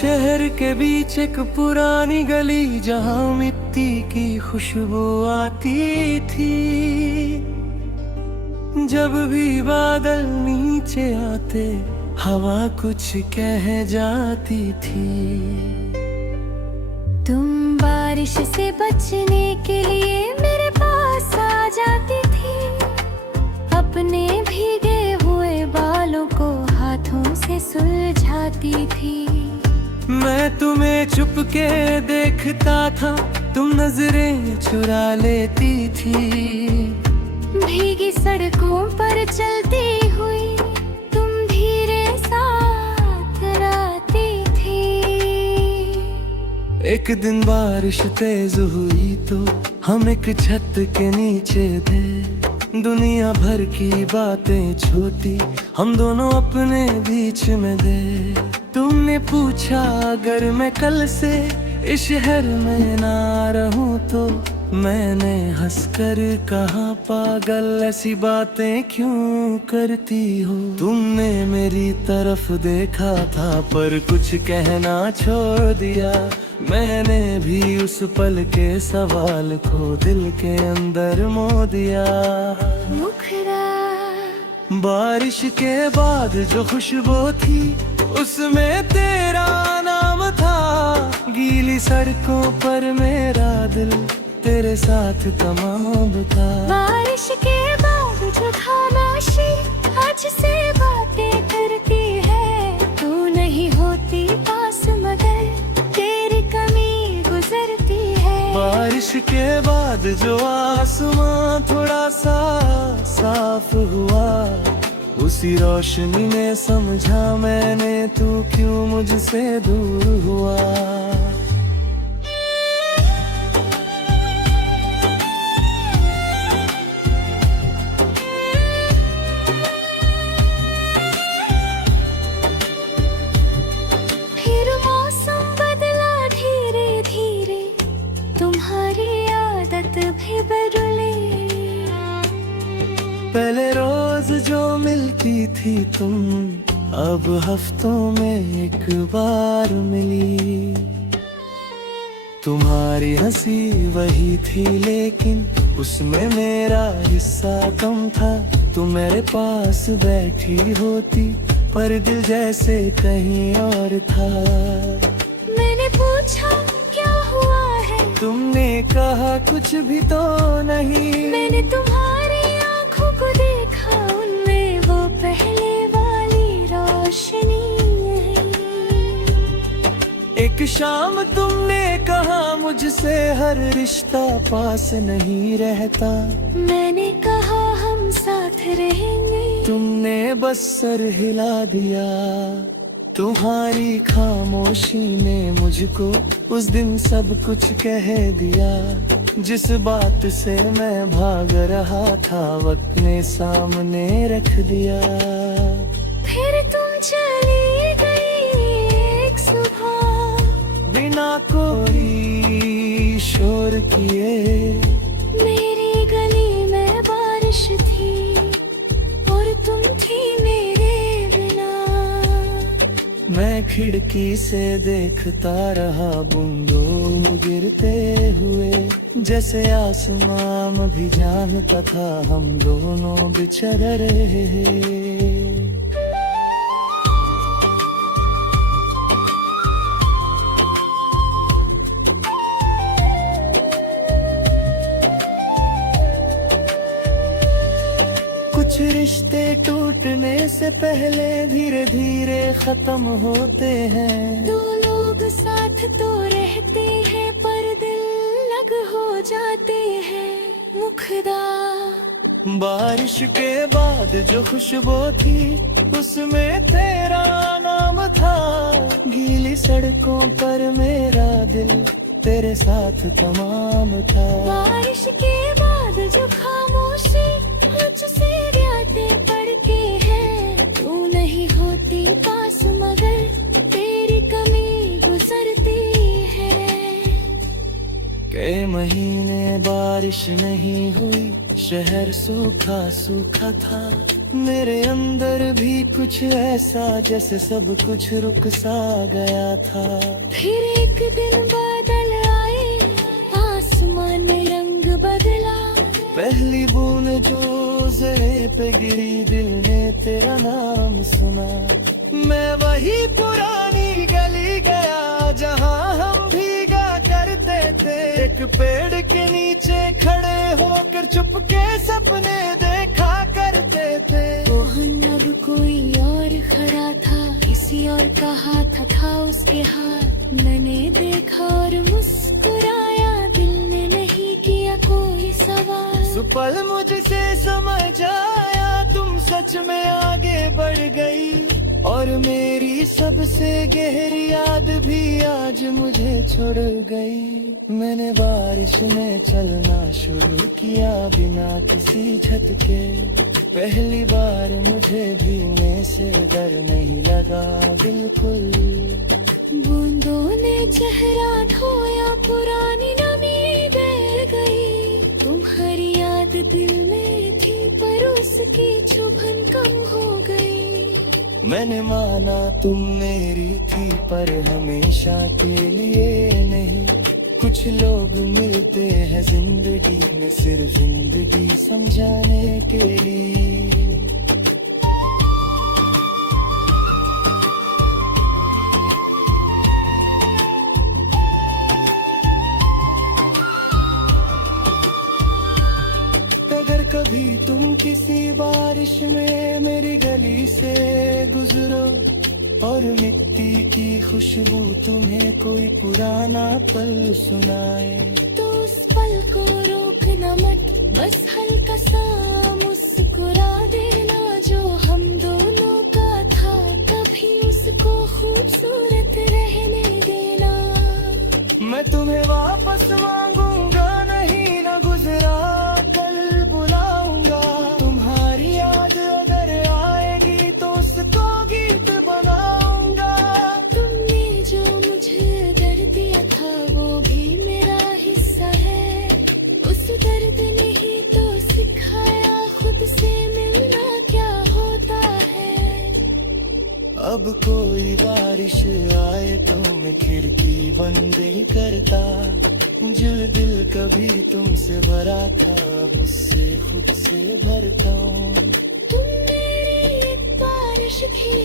शहर के बीच एक पुरानी गली जहाँ मिट्टी की खुशबू आती थी। जब भी बादल नीचे आते हवा कुछ कह जाती थी। तुम बारिश से बचने के लिए मेरे पास आ जाती थी। अपने भीगे हुए बालों को हाथों से सुलझाती थी। मैं तुम्हें चुपके देखता था, तुम नजरें चुरा लेती थी। भीगी सड़कों पर चलती हुई तुम धीरे साथ आती थी। एक दिन बारिश तेज हुई तो हम एक छत के नीचे थे। दुनिया भर की बातें छोटी हम दोनों अपने बीच में थे। तुमने पूछा अगर मैं कल से इस शहर में ना रहूं तो मैंने हंसकर कहा पागल ऐसी बातें क्यों करती हो। तुमने मेरी तरफ देखा था पर कुछ कहना छोड़ दिया। मैंने भी उस पल के सवाल को दिल के अंदर मो दिया। मुखरा बारिश के बाद जो खुशबू थी उसमें तेरा नाम था। गीली सड़कों पर मेरा दिल तेरे साथ तमाम था। बारिश के बाद जो खामोशी आज से बातें करती है। तू नहीं होती पास मगर तेरी कमी गुजरती है। बारिश के बाद जो आसमां थोड़ा सा साफ हुआ, उसी रोशनी में समझा मैंने तू क्यों मुझसे दूर हुआ। फिर मौसम बदला धीरे धीरे, तुम्हारी आदत भी बदली। पहले रोज जो मिलती थी तुम अब हफ्तों में एक बार मिली। तुम्हारी हंसी वही थी लेकिन उसमें मेरा हिस्सा कम था। तुम मेरे पास बैठी होती पर दिल जैसे कहीं और था। मैंने पूछा क्या हुआ है, तुमने कहा कुछ भी तो नहीं। मैंने तुम्हारी आंखों को देखा, उनमें वो पहले वाली रोशनी है। एक शाम तुमने कहा मुझसे हर रिश्ता पास नहीं रहता। मैंने कहा हम साथ रहेंगे। तुमने बस सर हिला दिया। तुम्हारी खामोशी ने मुझको उस दिन सब कुछ कह दिया। जिस बात से मैं भाग रहा था वक्त ने सामने रख दिया। फिर तुम चली गई एक सुबह, बिना कोई शोर किए। मेरी गली में बारिश थी और तुम थी मेरे बिना। मैं खिड़की से देखता रहा बूंदों गिरते हुए। जैसे आसमां भी जानता था हम दोनों बिछड़ रहे हैं। कुछ रिश्ते टूटने से पहले धीरे धीरे खत्म होते हैं। दो लोग साथ तो रहते हैं पर दिल अलग हो जाते हैं। मुखदा बारिश के बाद जो खुशबू थी उसमें तेरा नाम था। गीली सड़कों पर मेरा दिल तेरे साथ तमाम था। बारिश के बाद जो खामोशी मुझसे यादें पड़ती है। तू नहीं होती पास मगर तेरी कमी गुजरती है। कई महीने बारिश नहीं हुई, शहर सूखा सूखा था। मेरे अंदर भी कुछ ऐसा जैसे सब कुछ रुक सा गया था। फिर एक दिन बादल आए, आसमान में रंग बदला। पहली बूंद जो जरे पे गिरी, दिल ने तेरा नाम सुना। मैं वही पुरानी गली गया जहाँ हम भीगा करते थे। एक पेड़ के नीचे खड़े होकर चुपके सपने देखा करते थे। मोहन अब कोई और खड़ा था, किसी और का हाथ था उसके हाथ। मैंने देखा और मुस्कुराया, दिल ने नहीं किया कोई सवाल। सुपल मुझसे समझ आया, तुम सच में आगे बढ़ गई। और मेरी सबसे गहरी याद भी आज मुझे छोड़ गई। मैंने बारिश में चलना शुरू किया बिना किसी छत के। पहली बार मुझे भीगने से डर नहीं लगा बिल्कुल। बूंदों ने चेहरा धोया, पुरानी नमी बह गई। तुम्हारी याद दिल में थी पर उसकी चुभन कम हो गई। मैंने माना तुम मेरी थी पर हमेशा के लिए नहीं। कुछ लोग मिलते हैं जिंदगी में सिर्फ जिंदगी समझाने के लिए। अगर कभी तुम किसी बारिश में मेरी गली से गुजरो और मिट्टी की खुशबू तुम्हें कोई पुराना पल सुनाए, तो उस पल को रोकना मत, बस हल्का सा मुस्कुरा देना। जो हम दोनों का था कभी उसको खूबसूरत रहने देना। मैं तुम्हें वापस मांगूंगा नहीं, ना गुजरा कल बुलाऊंगा। तुम्हारी याद अगर आएगी तो उसको गीत बनाऊंगा। तुमने जो मुझे दर्द दिया था वो भी मेरा हिस्सा है। उस दर्द ने ही तो सिखाया खुद से मिलना क्या होता है। अब कोई बारिश आए तो मैं खिड़की बंद ही करता। जो दिल कभी तुमसे भरा था अब उससे खुद से भरता हूँ। तुम मेरी एक बारिश थी।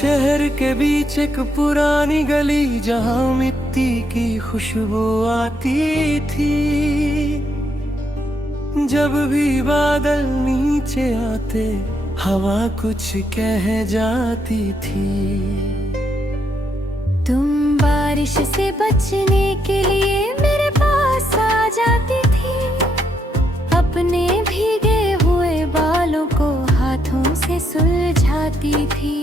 शहर के बीच एक पुरानी गली जहाँ मिट्टी की खुशबू आती थी। जब भी बादल नीचे आते हवा कुछ कह जाती थी। तुम बारिश से बचने के लिए मेरे पास आ जाती थी। अपने भीगे हुए बालों को हाथों से सुलझाती थी।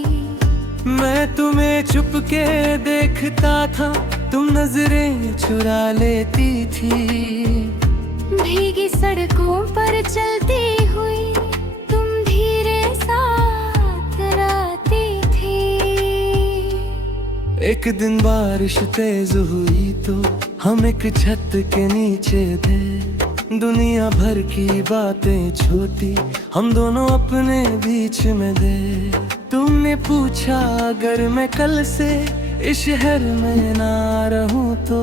मैं तुम्हें चुपके देखता था, तुम नजरें चुरा लेती थी। भीगी सड़कों पर चलती हुई तुम धीरे साथ आती थी। एक दिन बारिश तेज हुई तो हम एक छत के नीचे थे। दुनिया भर की बातें छोटी हम दोनों अपने बीच में थे। तुमने पूछा अगर मैं कल से इस शहर में ना रहूं तो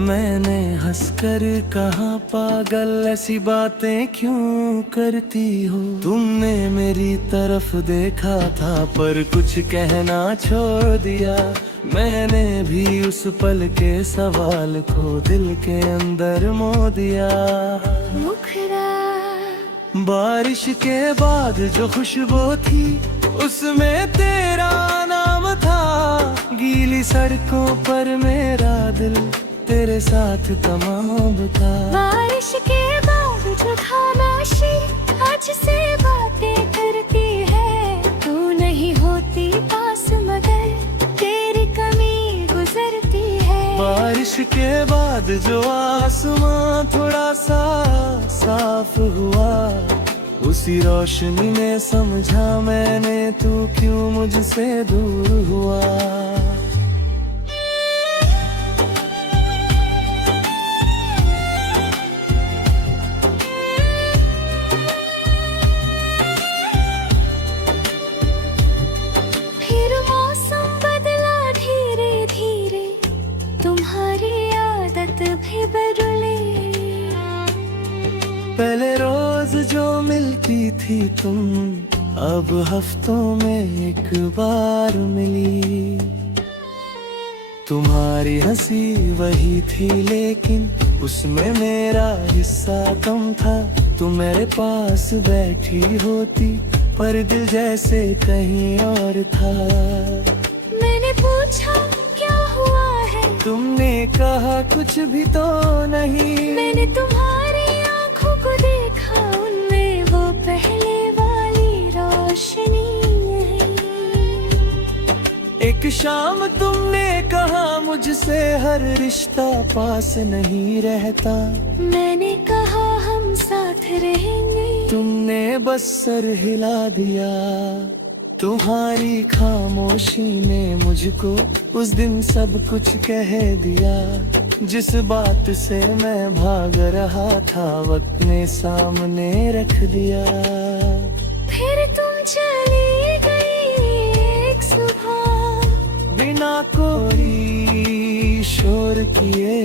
मैंने हंसकर कहा पागल ऐसी बातें क्यों करती हो। तुमने मेरी तरफ देखा था पर कुछ कहना छोड़ दिया। मैंने भी उस पल के सवाल को दिल के अंदर मो दिया। मुखरा बारिश के बाद जो खुशबू थी उसमें तेरा नाम था। गीली सड़कों पर मेरा दिल तेरे साथ तमाम था। बारिश के बाद जो खामोशी आज से बातें करती है। तू नहीं होती पास मगर तेरी कमी गुजरती है। बारिश के बाद जो आसमां थोड़ा सा साफ हुआ, उसी रोशनी में समझा मैंने तू क्यों मुझसे दूर हुआ। फिर मौसम बदला धीरे धीरे, तुम्हारी आदत भी बदली। पहले रोज जो मिलती थी तुम, अब हफ्तों में एक बार मिली। तुम्हारी हंसी वही थी लेकिन उसमें मेरा हिस्सा कम था। तुम मेरे पास बैठी होती पर दिल जैसे कहीं और था। मैंने पूछा क्या हुआ है, तुमने कहा कुछ भी तो नहीं। मैंने तुम्हारी आंखों को देखा, उनमें वो पहले वाली रोशनी है। एक शाम तुमने कहा मुझसे हर रिश्ता पास नहीं रहता। मैंने कहा हम साथ रहेंगे। तुमने बस सर हिला दिया। तुम्हारी खामोशी ने मुझको उस दिन सब कुछ कह दिया। जिस बात से मैं भाग रहा था वक्त ने सामने रख दिया। फिर तुम चली गई एक सुबह, बिना कोई शोर किए।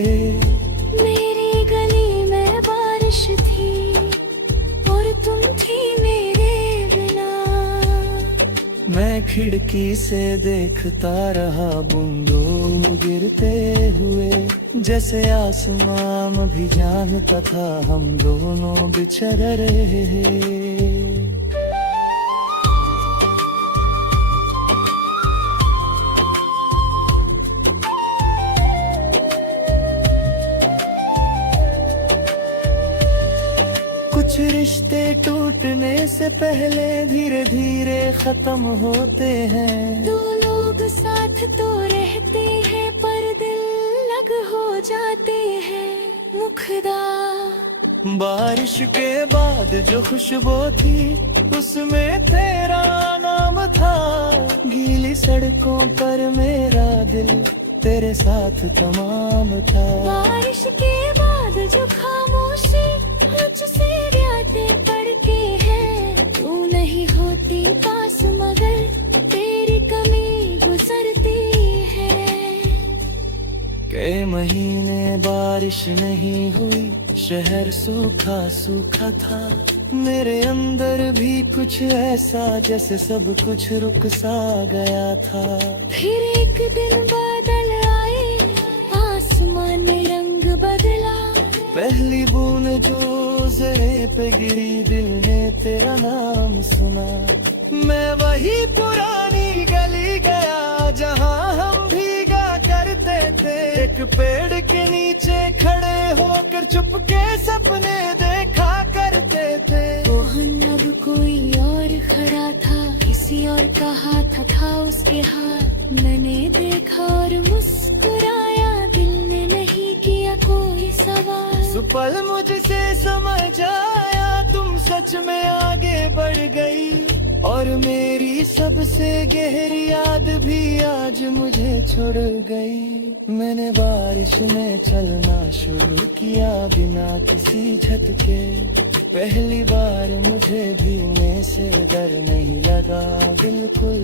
मेरी गली में बारिश थी और तुम थी मेरे बिना। मैं खिड़की से देखता रहा बूंदों गिरते हुए, जैसे आसमां भी जानता था हम दोनों बिछड़ रहे हैं। कुछ रिश्ते टूटने से पहले धीरे धीरे खत्म होते हैं। दो लोग साथ तो रहते हैं पर दिल अलग हो जाते हैं। मुखदा बारिश के बाद जो खुशबू थी उसमें तेरा नाम था। गीली सड़कों पर मेरा दिल तेरे साथ तमाम था। बारिश के बाद जो खामोशी मुझसे यादें पड़ के है। तू नहीं होती पास मगर तेरी कमी गुजरती है। कई महीने बारिश नहीं हुई, शहर सूखा सूखा था। मेरे अंदर भी कुछ ऐसा जैसे सब कुछ रुक सा गया था। फिर एक दिन बादल आए, आसमान में रंग बदला। पहली बूंद जो जरे पे गिरी, दिल ने तेरा नाम सुना। मैं वही पुरानी गली गया जहाँ हम भीगा करते थे। एक पेड़ के नीचे खड़े होकर चुपके सपने देखा करते थे। रोहन अब कोई और खड़ा था, किसी और का हाथ था उसके हाथ। मैंने देखा और मुस्कुराया, दिल ने नहीं किया कोई सवाल। पल मुझसे समझ आया तुम सच में आगे बढ़ गई। और मेरी सबसे गहरी याद भी आज मुझे छोड़ गई। मैंने बारिश में चलना शुरू किया बिना किसी झटके। पहली बार मुझे भीगने से डर नहीं लगा बिल्कुल।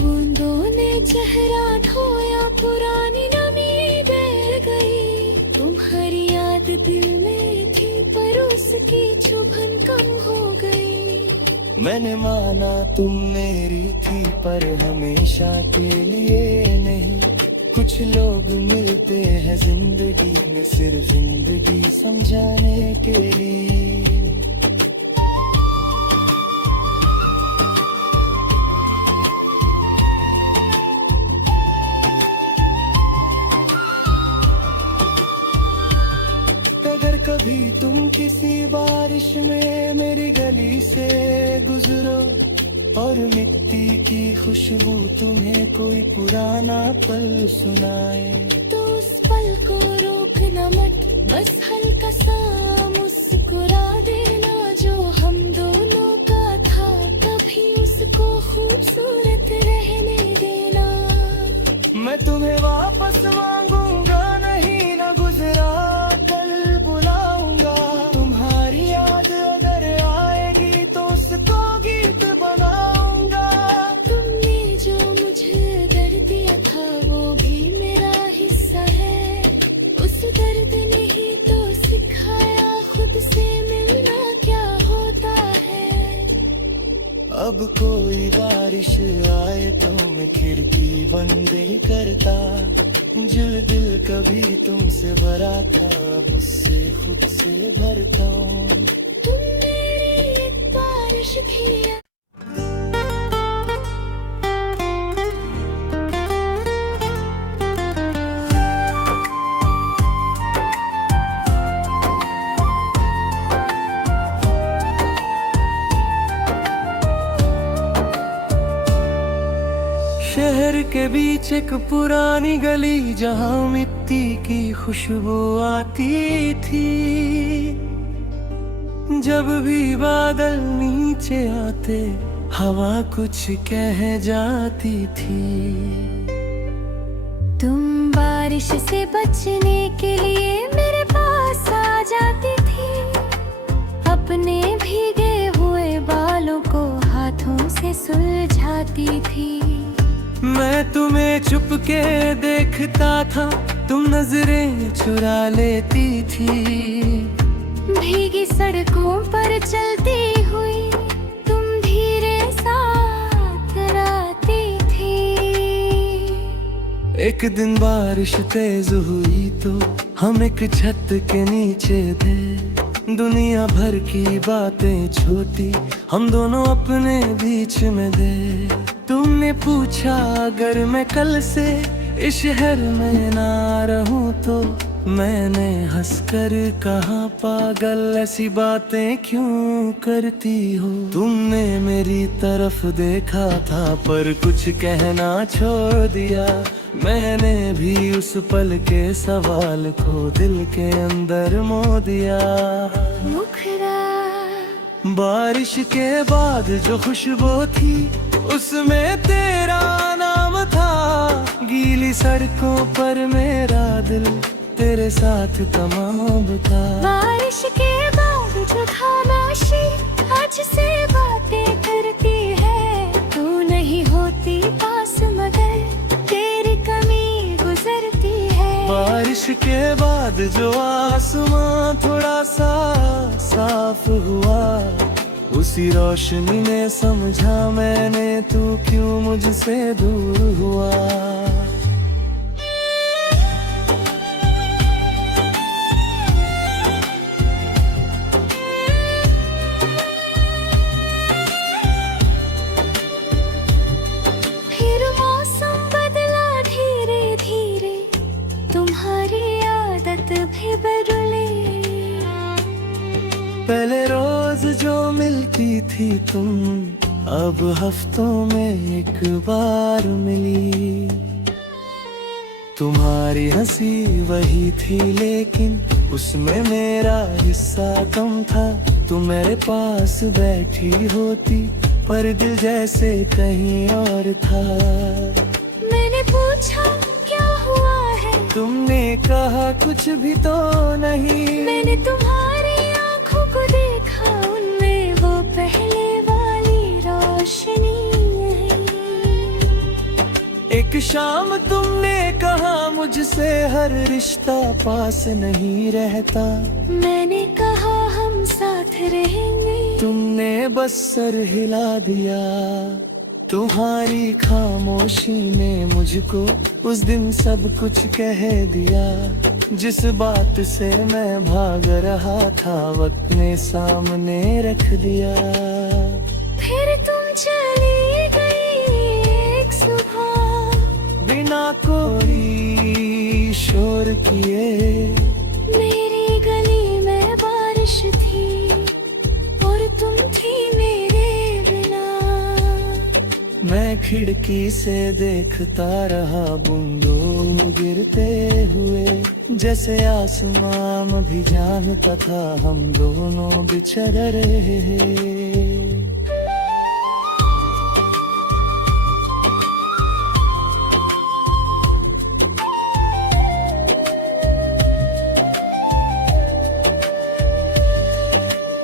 बूंदों ने चेहरा धोया, पुरानी नमी बह गई। तुम्हारी याद दिल में थी पर उसकी चुभन कम हो गई। मैंने माना तुम मेरी थी पर हमेशा के लिए नहीं। कुछ लोग मिलते हैं जिंदगी में सिर्फ जिंदगी समझाने के लिए। अगर कभी तुम किसी बारिश में मेरी गली से गुजरो और मिट्टी की खुशबू तुम्हें कोई पुराना पल सुनाए, तो उस पल नमक, बस हल्का सा मुस्कुरा देना। जो हम दोनों का था कभी उसको खूबसूरत रहने देना। मैं तुम्हें वापस मांगूंगा नहीं, न गुजरा कल बुलाऊंगा। तुम्हारी याद अगर आएगी तो उसको गीत बनाऊंगा। तुमने जो मुझे दर्द दिया था वो भी मेरा हिस्सा है। उस दर्द ने ही तो सिखाया खुद से मिलना क्या होता है। अब कोई बारिश आए तो मैं खिड़की बंद ही करता। जो दिल कभी तुमसे भरा था अब उससे खुद से भरता हूँ। तुम मेरी एक बारिश थी। शहर के बीच एक पुरानी गली जहाँ मिट्टी की खुशबू आती थी। जब भी बादल नीचे आते हवा कुछ कह जाती थी। तुम बारिश से बचने के लिए मेरे पास आ जाती थी। अपने भीगे हुए बालों को हाथों से सुलझाती थी। मैं तुम्हें चुपके देखता था, तुम नजरें चुरा लेती थी। भीगी सड़कों पर चलती हुई तुम धीरे साथ आती थी। एक दिन बारिश तेज हुई तो हम एक छत के नीचे थे। दुनिया भर की बातें छोटी हम दोनों अपने बीच में थे। तुमने पूछा अगर मैं कल से इस शहर में ना रहूं तो मैंने हंसकर कहा पागल ऐसी बातें क्यों करती हो। तुमने मेरी तरफ देखा था पर कुछ कहना छोड़ दिया। मैंने भी उस पल के सवाल को दिल के अंदर मो दिया। मुखरा बारिश के बाद जो खुशबू थी उसमें तेरा नाम था। गीली सड़कों पर मेरा दिल तेरे साथ तमाम था। बारिश के बाद जो खामोशी आज से बातें करती है। तू नहीं होती पास मगर तेरी कमी गुजरती है। बारिश के बाद जो आसमां थोड़ा सा साफ हुआ उसी रोशनी ने समझा मैंने तू क्यों मुझसे दूर हुआ। फिर मौसम बदला धीरे धीरे तुम्हारी आदत भी बदली। पहले रोज जो मिलती थी तुम अब हफ्तों में एक बार मिली। तुम्हारी हंसी वही थी लेकिन उसमें मेरा हिस्सा कम था। तुम मेरे पास बैठी होती पर दिल जैसे कहीं और था। मैंने पूछा क्या हुआ है। तुमने कहा कुछ भी तो नहीं। मैंने तुम्हारी आंखों को देखा उनमें वो पहले वाली रोशनी है। एक शाम तुमने कहा मुझसे हर रिश्ता पास नहीं रहता। मैंने कहा हम साथ रहेंगे। तुमने बस सर हिला दिया। तुम्हारी खामोशी ने मुझको उस दिन सब कुछ कह दिया। जिस बात से मैं भाग रहा था वक्त ने सामने रख दिया। फिर तुम चली गई एक सुबह बिना कोई शोर किए। मेरी गली में बारिश थी और तुम थी मेरे बिना। मैं खिड़की से देखता रहा बूंदों गिरते हुए, जैसे आसमां भी जानता था हम दोनों बिछड़ रहे हैं।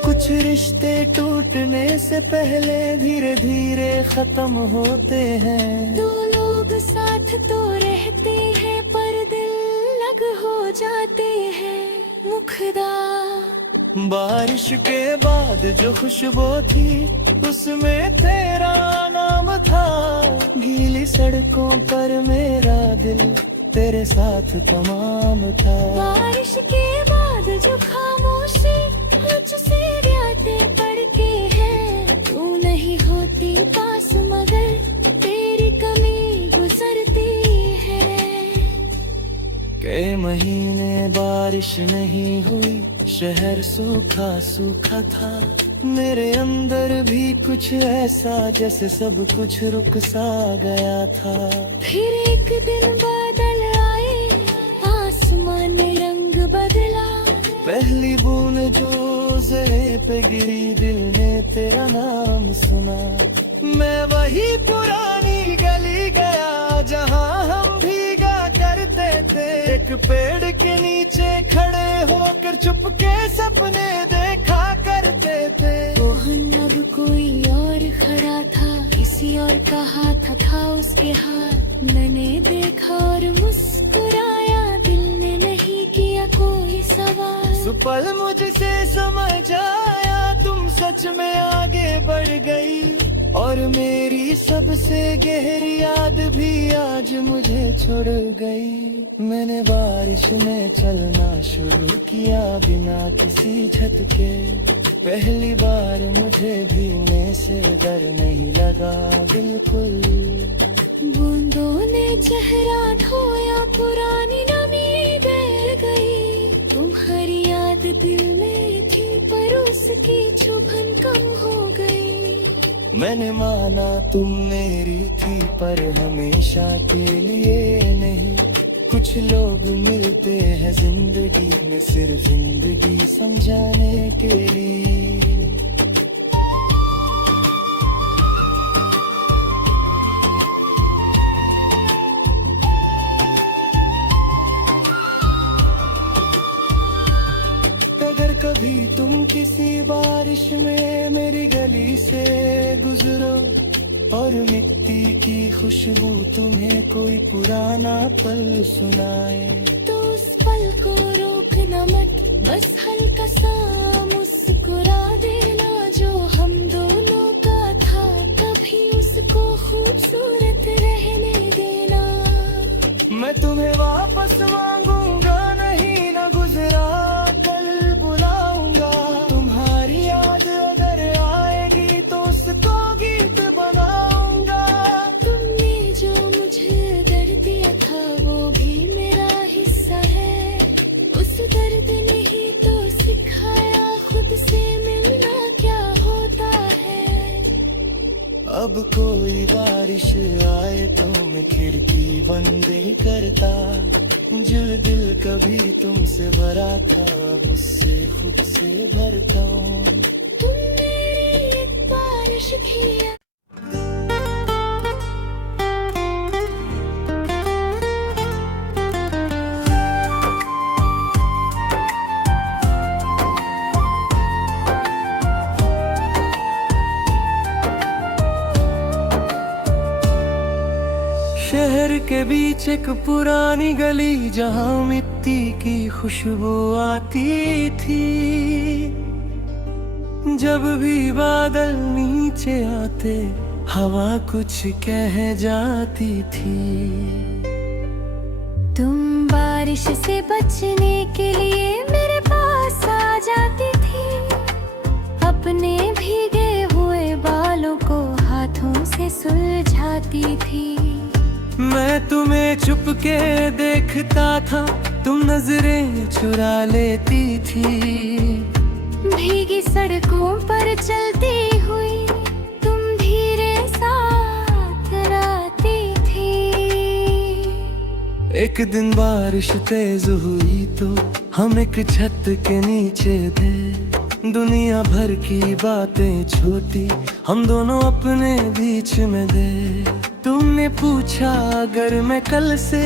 कुछ रिश्ते टूटने से पहले धीरे धीरे खत्म होते हैं। दो लोग साथ तो रहते हैं पर दिल अलग हो जाते हैं। मुखदा बारिश के बाद जो खुशबू थी उसमें तेरा नाम था। गीली सड़कों पर मेरा दिल तेरे साथ तमाम था। बारिश के बाद जो खामोशी मुझसे यादें पड़ के है। तू नहीं होती पास मगर तेरी कमी गुजरती है। कई महीने बारिश नहीं हुई, शहर सूखा सूखा था। मेरे अंदर भी कुछ ऐसा जैसे सब कुछ रुक सा गया था। फिर एक दिन बादल आए, आसमान में रंग बदला। पहली बूंद जो ज़रे पे गिरी, दिल ने तेरा नाम सुना। मैं वही पुरानी गली गया जहाँ हम भीगा करते थे। एक पेड़ के नीचे खड़े होकर चुपके सपने देखा करते थे। रोहन अब कोई और खड़ा था, किसी और का हाथ था उसके हाथ। मैंने देखा और मुस्कुराया, दिल ने नहीं किया कोई सवाल। पल मुझसे समझ आया, तुम सच में आगे बढ़ गई। और मेरी सबसे गहरी याद भी आज मुझे छोड़ गई। मैंने बारिश में चलना शुरू किया बिना किसी छत के। पहली बार मुझे भीगने से डर नहीं लगा बिल्कुल। बूंदों ने चेहरा धोया, पुरानी नमी गिर गई। तुम्हारी याद दिल में थी पर उसकी चुभन कम हो गई। मैंने माना तुम मेरी थी पर हमेशा के लिए नहीं। कुछ लोग मिलते हैं जिंदगी में सिर्फ जिंदगी समझाने के लिए। अगर कभी तुम किसी बारिश में मेरी गली से गुजरो और मिट्टी की खुशबू तुम्हें कोई पुराना पल सुनाए, तो उस पल को रोकना मत, बस हल्का सा मुस्कुरा देना। जो हम दोनों का था कभी उसको खूबसूरत रहने देना। मैं तुम्हें वापस मांगूंगा नहीं, ना गुजरा कल बुलाऊंगा। तुम्हारी याद अगर आएगी तो उसको गीत बनाऊंगा। तुमने जो मुझे दर्द दिया था वो भी मेरा हिस्सा है। उस दर्द ने ही तो सिखाया खुद से मिलना क्या होता है। अब कोई बारिश आए तो मैं खिड़की बंद ही करता। जो दिल कभी तुमसे भरा था अब उससे खुद से भरता हूँ। तुम मेरी एक बारिश थी। शहर के बीच एक पुरानी गली जहाँ मिट्टी की खुशबू आती थी। जब भी बादल नीचे आते हवा कुछ कह जाती थी। तुम बारिश से बचने के लिए मेरे पास आ जाती थी। अपने भीगे हुए बालों को हाथों से सुलझाती थी। मैं तुम्हें चुपके देखता था, तुम नजरें चुरा लेती थी। भीगी सड़कों पर चलती हुई तुम धीरे साथ एक दिन बारिश तेज हुई तो हम एक छत के नीचे थे। दुनिया भर की बातें छोटी, हम दोनों अपने बीच में थे। तुमने पूछा अगर मैं कल से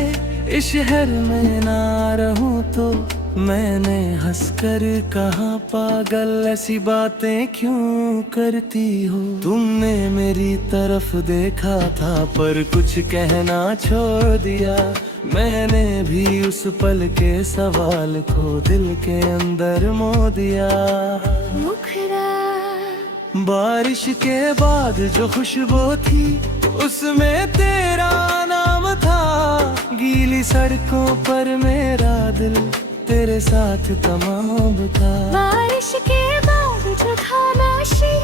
इस शहर में ना रहूं तो, मैंने हंसकर कहा पागल ऐसी बातें क्यों करती हो। तुमने मेरी तरफ देखा था पर कुछ कहना छोड़ दिया। मैंने भी उस पल के सवाल को दिल के अंदर मो दिया। मुखरा बारिश के बाद जो खुशबू थी उसमें तेरा नाम था। गीली सड़कों पर मेरा दिल तेरे साथ तमाम था। बारिश के बाद जो खामोशी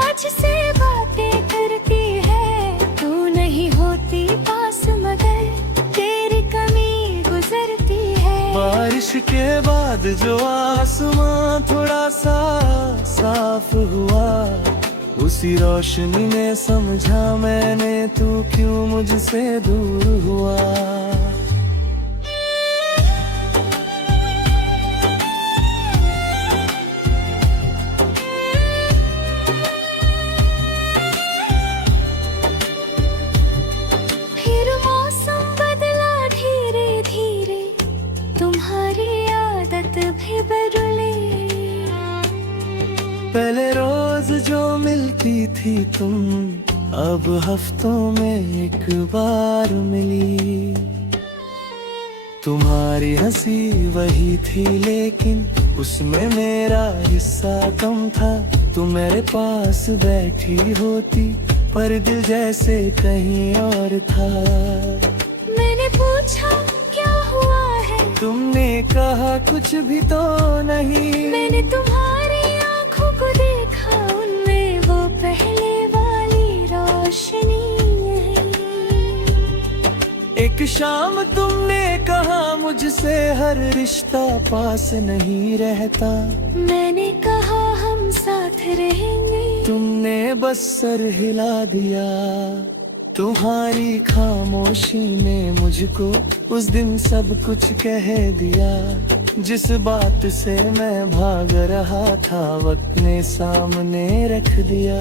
आज से बातें करती है। तू नहीं होती पास मगर तेरी कमी गुजरती है। बारिश के बाद जो आसमां थोड़ा सा साफ हुआ, उसी रोशनी में समझा मैंने तू क्यों मुझसे दूर हुआ। फिर मौसम बदला धीरे धीरे, तुम्हारी आदत भी बदली। पहले रोज जो मिलती थी तुम, अब हफ्तों में एक बार मिली। तुम्हारी हंसी वही थी लेकिन उसमें मेरा हिस्सा कम था। तुम मेरे पास बैठी होती पर दिल जैसे कहीं और था। मैंने पूछा क्या हुआ है, तुमने कहा कुछ भी तो नहीं। मैंने तुम्हारी आंखों को देखा, उनमें वो पहले वाली रोशनी है। एक शाम तुमने कहा मुझसे हर रिश्ता पास नहीं रहता। मैंने कहा हम साथ रहेंगे। तुमने बस सर हिला दिया। तुम्हारी खामोशी ने मुझको उस दिन सब कुछ कह दिया। जिस बात से मैं भाग रहा था वक्त ने सामने रख दिया।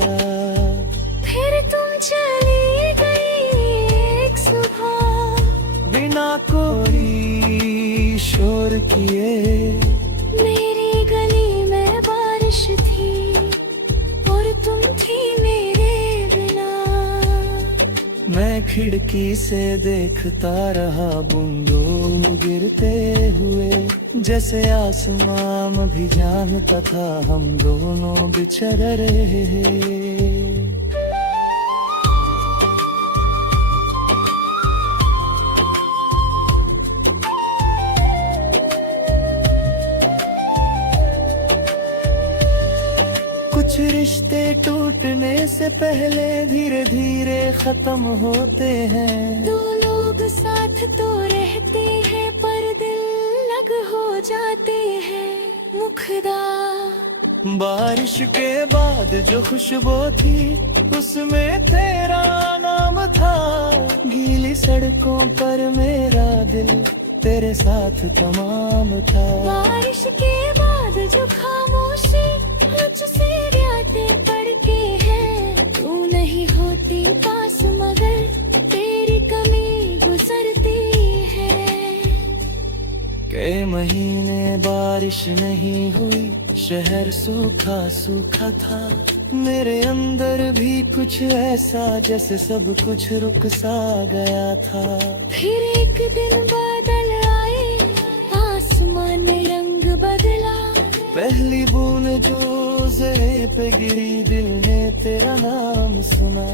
फिर तुम चली गई एक सुबह, बिना कोई शोर किए। मेरी गली में बारिश थी और तुम थी मेरे बिना। मैं खिड़की से देखता रहा बूंदों गिरते हुए, जैसे आसमां भी जानता था हम दोनों बिछड़ रहे। कुछ रिश्ते टूटने से पहले धीरे धीरे खत्म होते हैं। दो लोग साथ तो रहते हैं पर दिल अलग हो जाते हैं। मुखदा बारिश के बाद जो खुशबू थी उसमें तेरा नाम था। गीली सड़कों पर मेरा दिल तेरे साथ तमाम था। बारिश के बाद जो खामोशी मुझसे बातें पढ़ है। तू नहीं होती पास मगर तेरी कमी गुजरती है। कई महीने बारिश नहीं हुई, शहर सूखा सूखा था। मेरे अंदर भी कुछ ऐसा जैसे सब कुछ रुक सा गया था। फिर एक दिन बादल आए, आसमान में रंग बदला। पहली बूंद जो ज़रे पे गिरी, दिल ने तेरा नाम सुना।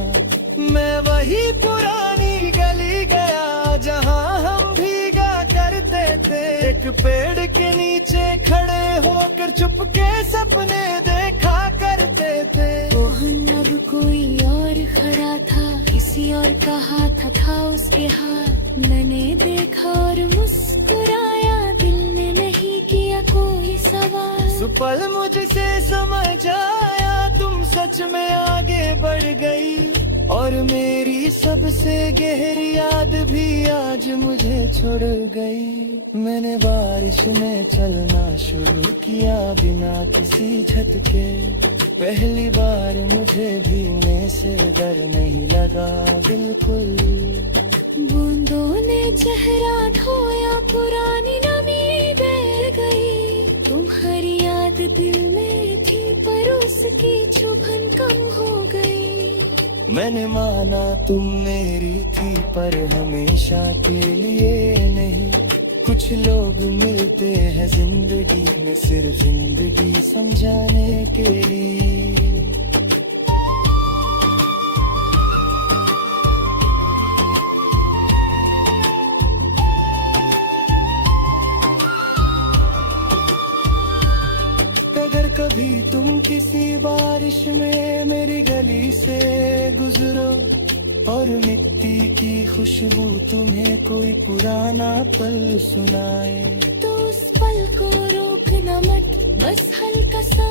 मैं वही पुरानी गली गया जहाँ हम भीगा करते थे। एक पेड़ के नीचे खड़े होकर चुपके सपने देखा करते थे। मोहन अब कोई और खड़ा था, किसी और का हाथ था उसके हाथ। मैंने देखा और मुस्कुराया, दिल ने नहीं किया कोई सवाल। पल मुझसे समझ आया तुम सच में आगे बढ़ गई और और मेरी सबसे गहरी याद भी आज मुझे छोड़ गई। मैंने बारिश में चलना शुरू किया बिना किसी झटके। पहली बार मुझे भीगने से डर नहीं लगा बिल्कुल। बूंदों ने चेहरा धोया, पुरानी नमी बह गई। तुम्हारी याद दिल में थी पर उसकी चुभन कम हो गई। मैंने माना तुम मेरी थी पर हमेशा के लिए नहीं। कुछ लोग मिलते हैं जिंदगी में सिर्फ जिंदगी समझाने के लिए। अगर कभी तुम किसी बारिश में मेरी गली से गुजरो और मिट्टी की खुशबू तुम्हें कोई पुराना पल सुनाए, तो उस पल को रोकना मत, बस हल्का सा